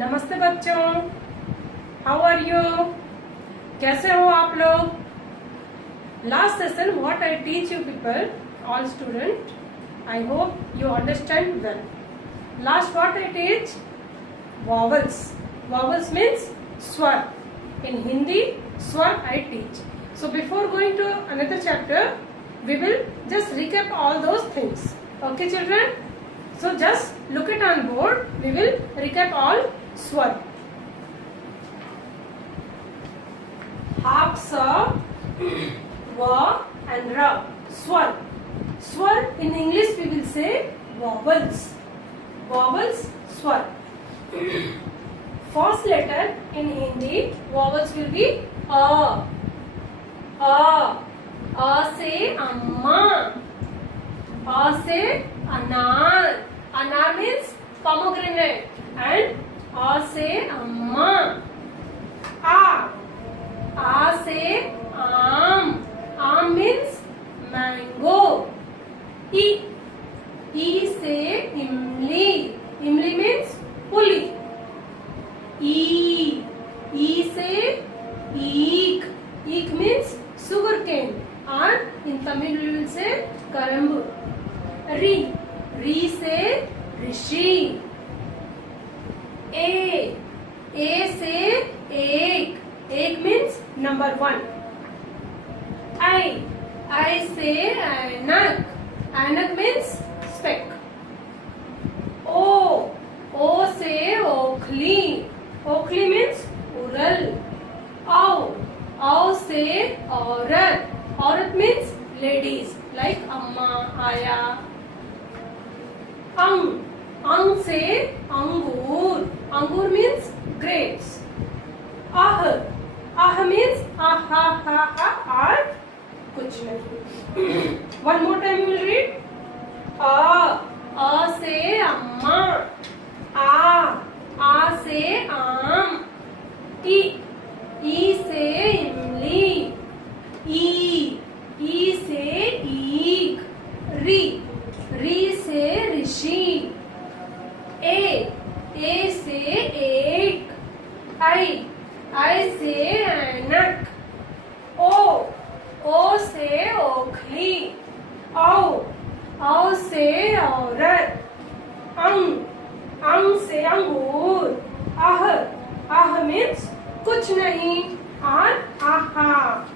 नमस्ते बच्चों, how are you? कैसे हो आप लोग? Last session what I teach you people, all student, I hope you understand well. Last what I teach? Vowels. Vowels means swar. In Hindi, swar I teach. So before going to another chapter, we will just recap all those things. Okay children? So just look it on board. We will recap all swar. Half sa, va and ra. Swar. Swar in English we will say vowels. Vowels, swar. First letter in Hindi, vowels will be a. A से अम्मा. A से अनार. Anar means pomegranate. And A से अम्मा. A से आम. Aam means mango. E से इमली. इमली means पुली. E से eek. Eek means sugarcane. And in Tamil we will say karambu. Ri से ऋषि. A से एक. एक means number one. I से ऐनक. ऐनक means speck. O से ओखली. ओखली means उरल. औ से औरत. औरत means ladies like अम्मा, आया. अंग से अंगूर. अंगूर means grapes. आह means आहा हा हा और कुछ नहीं. One more time we will read. आ से अम्मा. आ से आम. ई से इमली. ई से ईख. री से ऋषि. ए से एक. आई से ऐनक. ओ से ओखली. औ से औरत. अंग से अंगूर. आह means कुछ नहीं और आहा.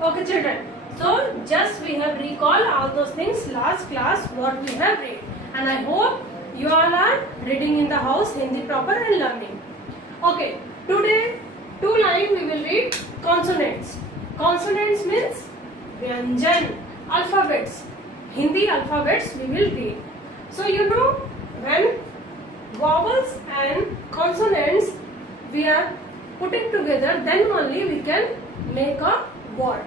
Okay children, so just we have recalled all those things last class what we have read, and I hope you all are reading in the house Hindi proper and learning. Okay, today two line we will read consonants. Consonants means vyanjan, alphabets. Hindi alphabets we will read. So you know when vowels and consonants we are putting together, then only we can make a word.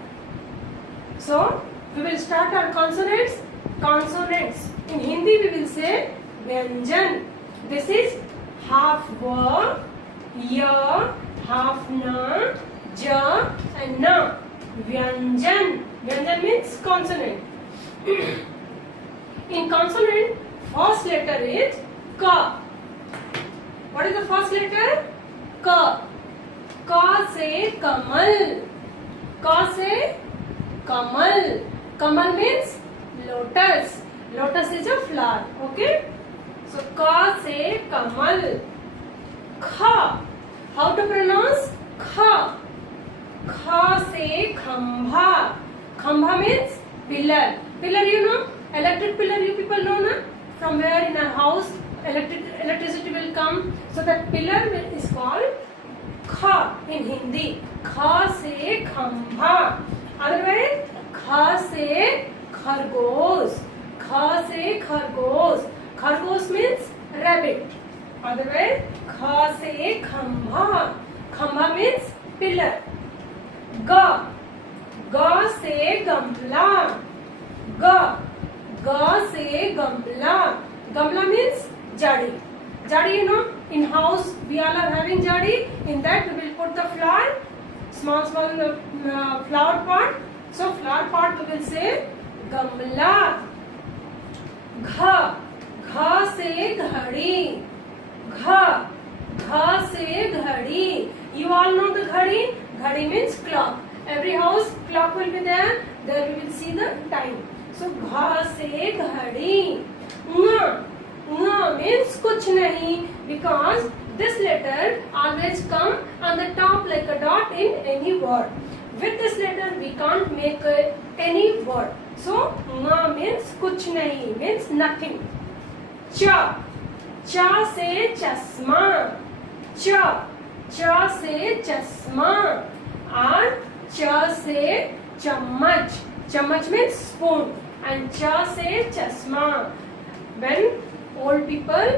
So we will start our consonants. Consonants in Hindi we will say vyanjan. This is half va, ya, half na, ja and na. Vyanjan. Vyanjan means consonant. In consonant, first letter is ka. What is the first letter? Ka. Ka से कमल. Ka से कमल. Kamal means lotus. Lotus is a flower. Okay. So ka से कमल. Kha. How to pronounce? Kha. Kha से खंभा. Khambha means pillar. Pillar you know? Electric pillar you people know na? From where in our house electricity will come. So that pillar is called kha in Hindi. Kha से खंभा. Otherwise kha से खरगोश. Kha से खरगोश. Kharagosh means rabbit. Otherwise kha से खंभा. खंभा means pillar. ga से गमला. ga से गमला. Gamla means jari. Jari you know, in house we all are having jari. In that we will put the flower, small flower pot. So flower pot we will say gamla. घ से घड़ी. घ घ से घड़ी. You all know the घड़ी. घड़ी means clock. Every house clock will be there. There we will see the time. So घ से घड़ी. ङ means कुछ नहीं, because this letter always come on the top like a dot in any word. With this letter we can't make any word. So ङ means कुछ नहीं, means nothing. च से चश्मा. च से चश्मा. और च से चम्मच. चम्मच means spoon. And च से चश्मा. When old people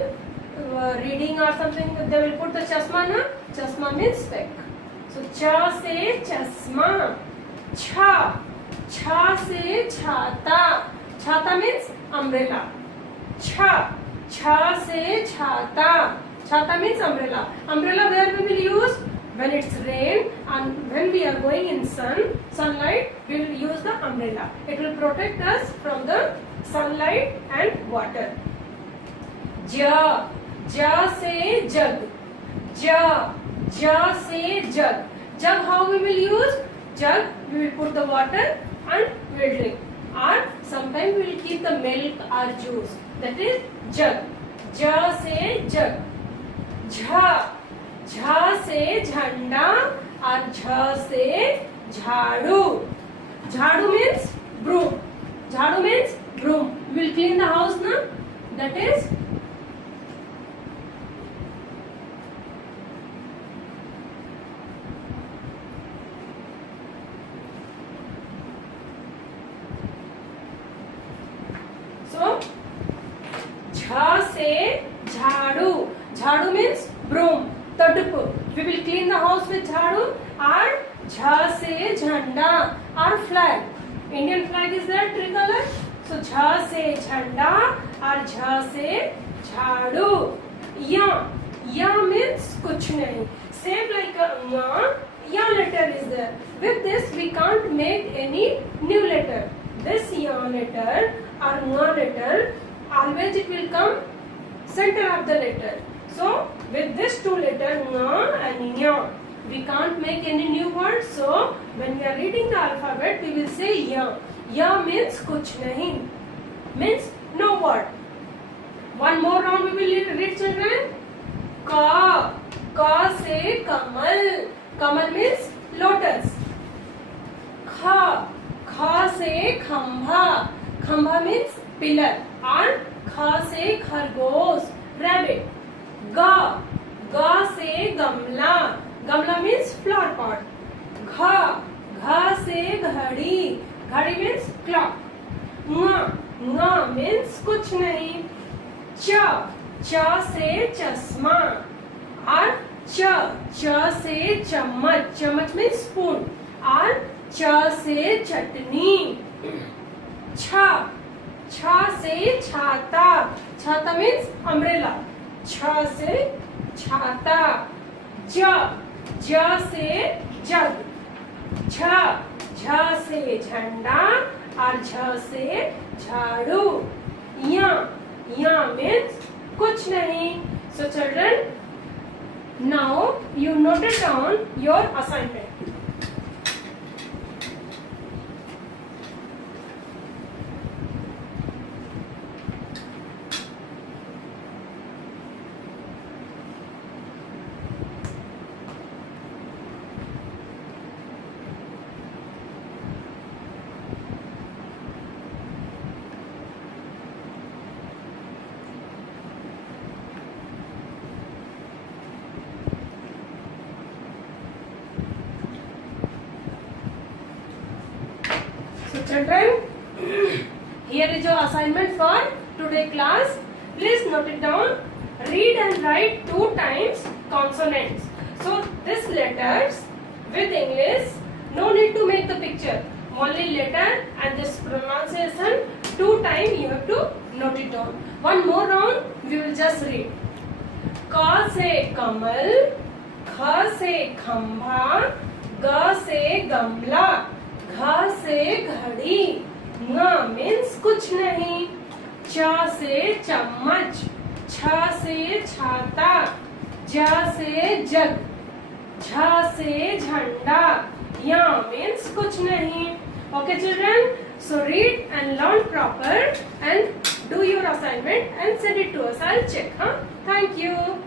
reading or something, they will put the chashma na. Chashma means spec. So cha se chashma. Cha se chhata. Chhata means umbrella. Cha se chhata. Chhata means umbrella. Umbrella where we will use? When it's rain and when we are going in sunlight, we will use the umbrella. It will protect us from the sunlight and water. ज से जग. ज से जग. Jug how we will use? Jug we will put the water and we will drink. Or sometimes we will keep the milk or juice. That is jug. ज से जग. झ से झंडा और झ से झाड़ू. झाड़ू means broom. झाड़ू means broom. We will clean the house na. That is so. झ से झाड़ू. झाड़ू means broom. तड़प. We will clean the house with झाड़ू. और झ से झंडा और flag. Indian flag is there, tricolor. So झ से झंडा और झ से झाड़ू. या means कुछ नहीं. Same like a ya letter is there. With this we can't make any new letter. This ya letter or nga letter, always it will come center of the letter. So with this two letter nga and ya, we can't make any new word. So when we are reading the alphabet, we will say ya. Ya means kuch nahi, means no word. One more round we will read, children. Ka se kamal. Kamal means lotus. Kha se khambha. Khambha means pillar. And kha se khargosh, rabbit. Ga se gamla. Gamla means flower pot. Gha se ghadi. Ghadi means clock. Nga means kuch nahi. Cha से चश्मा. और च से चम्मच. चम्मच means spoon. और च से चटनी. छ से छाता. छाता means umbrella. छ से छाता. ज से जग. झ से झंडा और झ से झाड़ू. या means कुछ नहीं. So children, now you noted down your assignment. Children, here is your assignment for today class. Please note it down. Read and write 2 times consonants. So this letters with English, no need to make the picture. Only letter and this pronunciation 2 times you have to note it down. One more round we will just read. Ka se kamal, kha se khambha, ga se gamla, घ से घड़ी. ङ means कुछ नहीं. च से चम्मच. छ छ से छाता, ज से जग, झ से झंडा, या मीन्स कुछ नहीं. Okay children, so read and learn proper and do your assignment and send it to us. I'll check. Thank you.